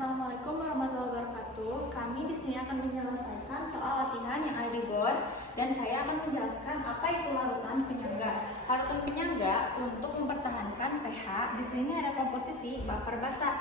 Assalamualaikum warahmatullahi wabarakatuh. Kami di sini akan menyelesaikan soal latihan yang ada di board dan saya akan menjelaskan apa itu larutan penyangga. Larutan penyangga untuk mempertahankan pH. Di sini ada komposisi buffer basa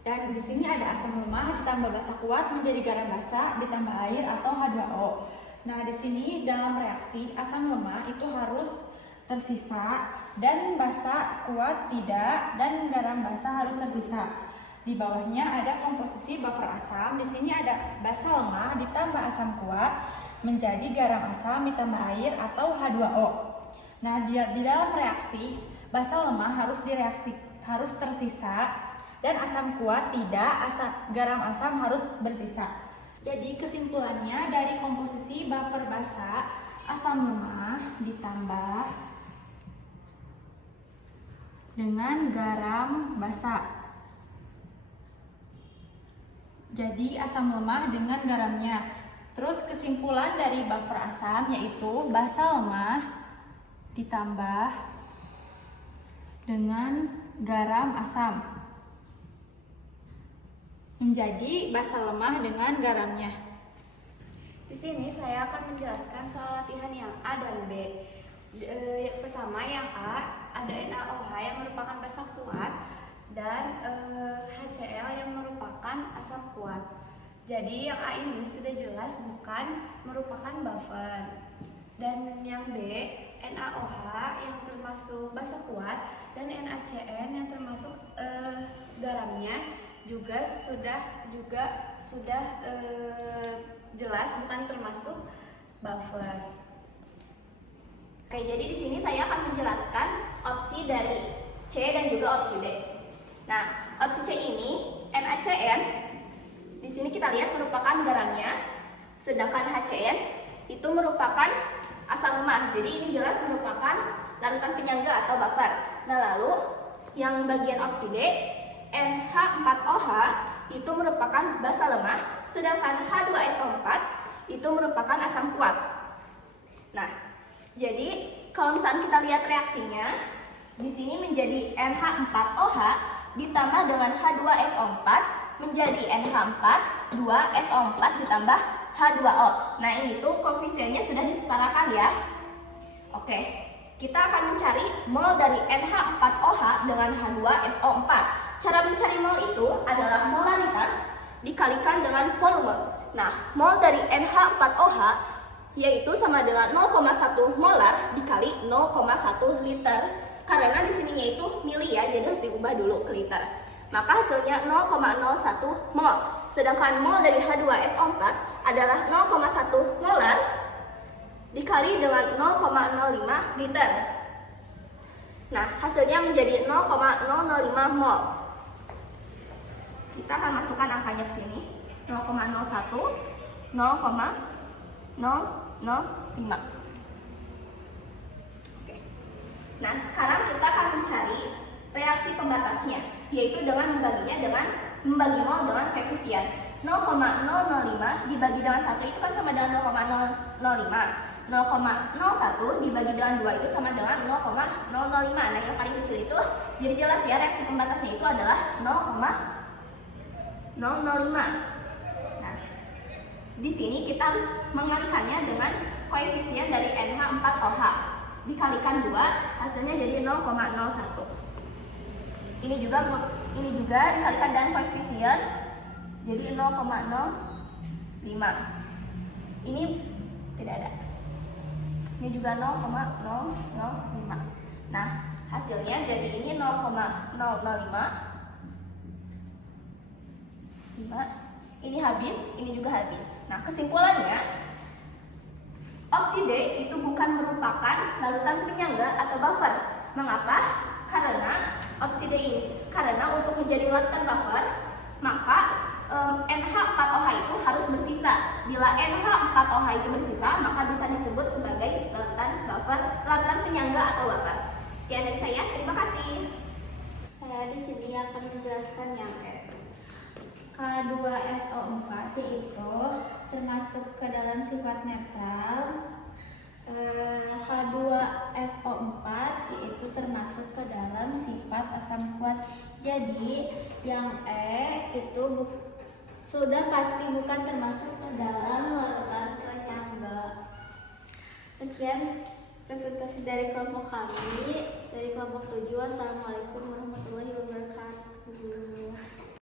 dan di sini ada asam lemah ditambah basa kuat menjadi garam basa ditambah air atau H2O. Nah, di sini dalam reaksi asam lemah itu harus tersisa dan basa kuat tidak dan garam basa harus tersisa. Di bawahnya ada komposisi buffer asam. Di sini ada basa lemah ditambah asam kuat menjadi garam asam ditambah air atau H2O. Nah, di dalam reaksi basa lemah harus tersisa dan asam kuat tidak, garam asam harus bersisa. Jadi kesimpulannya dari komposisi buffer basa, asam lemah ditambah dengan garam basa. Jadi asam lemah dengan garamnya. Terus kesimpulan dari buffer asam yaitu basa lemah ditambah dengan garam asam menjadi basa lemah dengan garamnya. Di sini saya akan menjelaskan soal latihan yang A dan B. Pertama yang A, ada NaOH yang merupakan basa kuat dan HCl yang merupakan asam kuat. Jadi yang A ini sudah jelas bukan merupakan buffer. Dan yang B, NaOH yang termasuk basa kuat dan NaCN yang termasuk garamnya juga sudah jelas bukan termasuk buffer. Oke, jadi di sini saya akan menjelaskan opsi dari C dan juga opsi D. Nah, opsi C ini NaCN di sini kita lihat merupakan garamnya, sedangkan HCN itu merupakan asam lemah. Jadi ini jelas merupakan larutan penyangga atau buffer. Nah, lalu yang bagian opsi D, NH4OH itu merupakan basa lemah, sedangkan H2SO4 itu merupakan asam kuat. Nah, jadi kalau misalnya kita lihat reaksinya, di sini menjadi NH4OH ditambah dengan H2SO4 menjadi NH4, 2SO4 ditambah H2O. Nah, ini tuh koefisiennya sudah disetarakan ya. Oke, kita akan mencari mol dari NH4OH dengan H2SO4. Cara mencari mol itu adalah molaritas dikalikan dengan volume. Nah, mol dari NH4OH yaitu sama dengan 0,1 molar dikali 0,1 liter. Karena di sininya itu mili ya, jadi harus diubah dulu ke liter. Maka hasilnya 0,01 mol. Sedangkan mol dari H2SO4 adalah 0,1 molar dikali dengan 0,05 liter. Nah, hasilnya menjadi 0,005 mol. Kita akan masukkan angkanya ke sini. 0,01, 0,005. Nah, sekarang kita akan mencari reaksi pembatasnya, yaitu dengan membagi mol dengan koefisien 0,005 dibagi dengan 1 itu kan sama dengan 0,005. 0,01 dibagi dengan 2 itu sama dengan 0,005. Nah, yang paling kecil itu jadi jelas ya reaksi pembatasnya itu adalah 0,005. Nah, di sini kita harus mengalikannya dengan koefisien dari NH4OH. Dikalikan 2, hasilnya jadi 0,01. Ini juga dikalikan dengan koefisien jadi 0,05. Ini tidak ada. Ini juga 0,005. Nah, hasilnya jadi ini 0,005. Ini habis, ini juga habis. Nah, kesimpulannya opsi D itu bukan merupakan larutan penyangga atau buffer. Mengapa? Karena opsi D ini, karena untuk menjadi larutan buffer, maka NH4OH itu harus bersisa. Bila NH4OH itu bersisa, maka bisa disebut sebagai larutan buffer, larutan penyangga atau buffer. Sekian dari saya, terima kasih. Saya di sini akan menjelaskan yang E. K2SO4 itu termasuk ke dalam sifat netral H2SO4 yaitu termasuk ke dalam sifat asam kuat. Jadi yang E itu sudah pasti bukan termasuk ke dalam larutan penyangga. Sekian presentasi dari kelompok kami, dari kelompok 7. Wassalamualaikum warahmatullahi wabarakatuh.